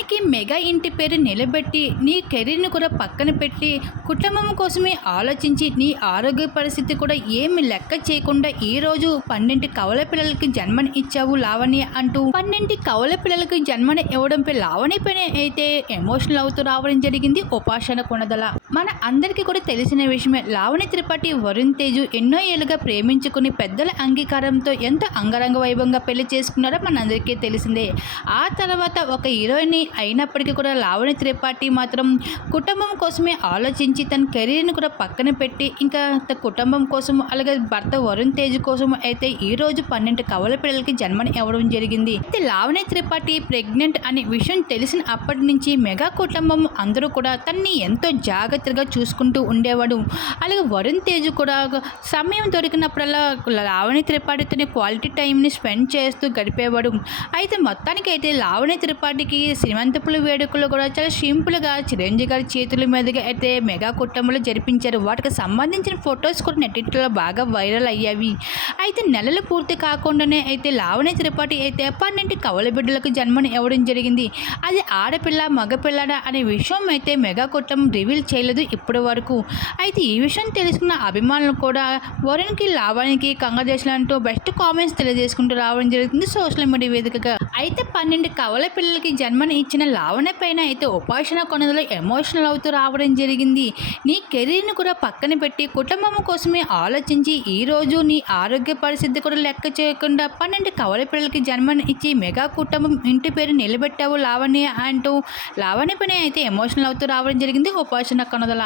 మొత్తానికి మెగా ఇంటి పేరు నిలబెట్టి నీ కెరీర్ని కూడా పక్కన పెట్టి కుటుంబం కోసమే ఆలోచించి నీ ఆరోగ్య పరిస్థితి కూడా ఏమి లెక్క చేయకుండా ఈ రోజు పన్నెండు కవల పిల్లలకి జన్మని ఇచ్చావు లావణ్య అంటూ పన్నెండు కవల పిల్లలకి జన్మని ఇవ్వడంపై లావణ్య పైన అయితే ఎమోషనల్ అవుతూ రావడం జరిగింది ఉపాసన కొనదల. మన అందరికీ కూడా తెలిసిన విషయమే. లావణి త్రిపాఠి వరుణ్ తేజు ఎన్నో ఏళ్ళుగా ప్రేమించుకుని పెద్దల అంగీకారంతో ఎంత అంగరంగ వైభవంగా పెళ్ళి చేసుకున్నారో మనందరికీ తెలిసిందే. ఆ తర్వాత ఒక హీరోయిన్ అయినప్పటికీ కూడా లావణ్య త్రిపాఠి మాత్రం కుటుంబం కోసమే ఆలోచించి తన కెరీర్ని కూడా పక్కన పెట్టి ఇంకా తన కుటుంబం కోసం అలాగే భర్త వరుణ్ తేజ్ కోసం అయితే ఈ రోజు పన్నెండు కవల పిల్లలకి జన్మని ఇవ్వడం జరిగింది. అయితే లావణ్య త్రిపాఠి ప్రెగ్నెంట్ అనే విషయం తెలిసిన అప్పటి నుంచి మెగా కుటుంబం అందరూ కూడా తన్ని ఎంతో జాగ్రత్తగా చూసుకుంటూ ఉండేవాడు. అలాగే వరుణ్ తేజ్ కూడా సమయం దొరికినప్పుడల్లా లావణ్య త్రిపాఠితోనే క్వాలిటీ టైంని స్పెండ్ చేస్తూ గడిపేవాడు. అయితే మొత్తానికి అయితే లావణ్య త్రిపాఠికి శ్రీమంతపుల వేడుకలు కూడా చాలా సింపుల్గా చిరంజీవి గారి చేతుల మీదుగా అయితే మెగా కుటుంబంలో జరిపించారు. వాటికి సంబంధించిన ఫొటోస్ కూడా నెట్లో బాగా వైరల్ అయ్యాయి. అయితే నెలలు పూర్తి కాకుండానే అయితే లావణ్య త్రిపాఠి అయితే పన్నెండు కవల బిడ్డలకు జన్మని ఇవ్వడం జరిగింది. అది ఆడపిల్ల మగపిల్లడా అనే విషయం అయితే మెగా కుటుంబం రివీల్ చేయలేదు. ఇప్పటి వరకు. అయితే ఈ విషయం తెలుసుకున్న అభిమానులు కూడా వరుణ్కి లావానికి కంగ అంటూ బెస్ట్ కామెంట్స్ తెలియజేసుకుంటూ రావడం జరుగుతుంది సోషల్ మీడియా వేదికగా. అయితే పన్నెండు కవల పిల్లలకి జన్మని ఇచ్చిన లావణ్య పైన అయితే ఉపాసన కొనదలో ఎమోషనల్ అవుతూ రావడం జరిగింది. నీ కెరీర్ని కూడా పక్కన పెట్టి కుటుంబం కోసమే ఆలోచించి ఈరోజు నీ ఆరోగ్య పరిస్థితి కూడా లెక్క చేయకుండా పన్నెండు కవల పిల్లలకి జన్మని ఇచ్చి మెగా కుటుంబం ఇంటి పేరు నిలబెట్టావు లావణ్య అంటూ లావణ్య పైన అయితే ఎమోషనల్ అవుతూ రావడం జరిగింది ఉపాసన కొనదల.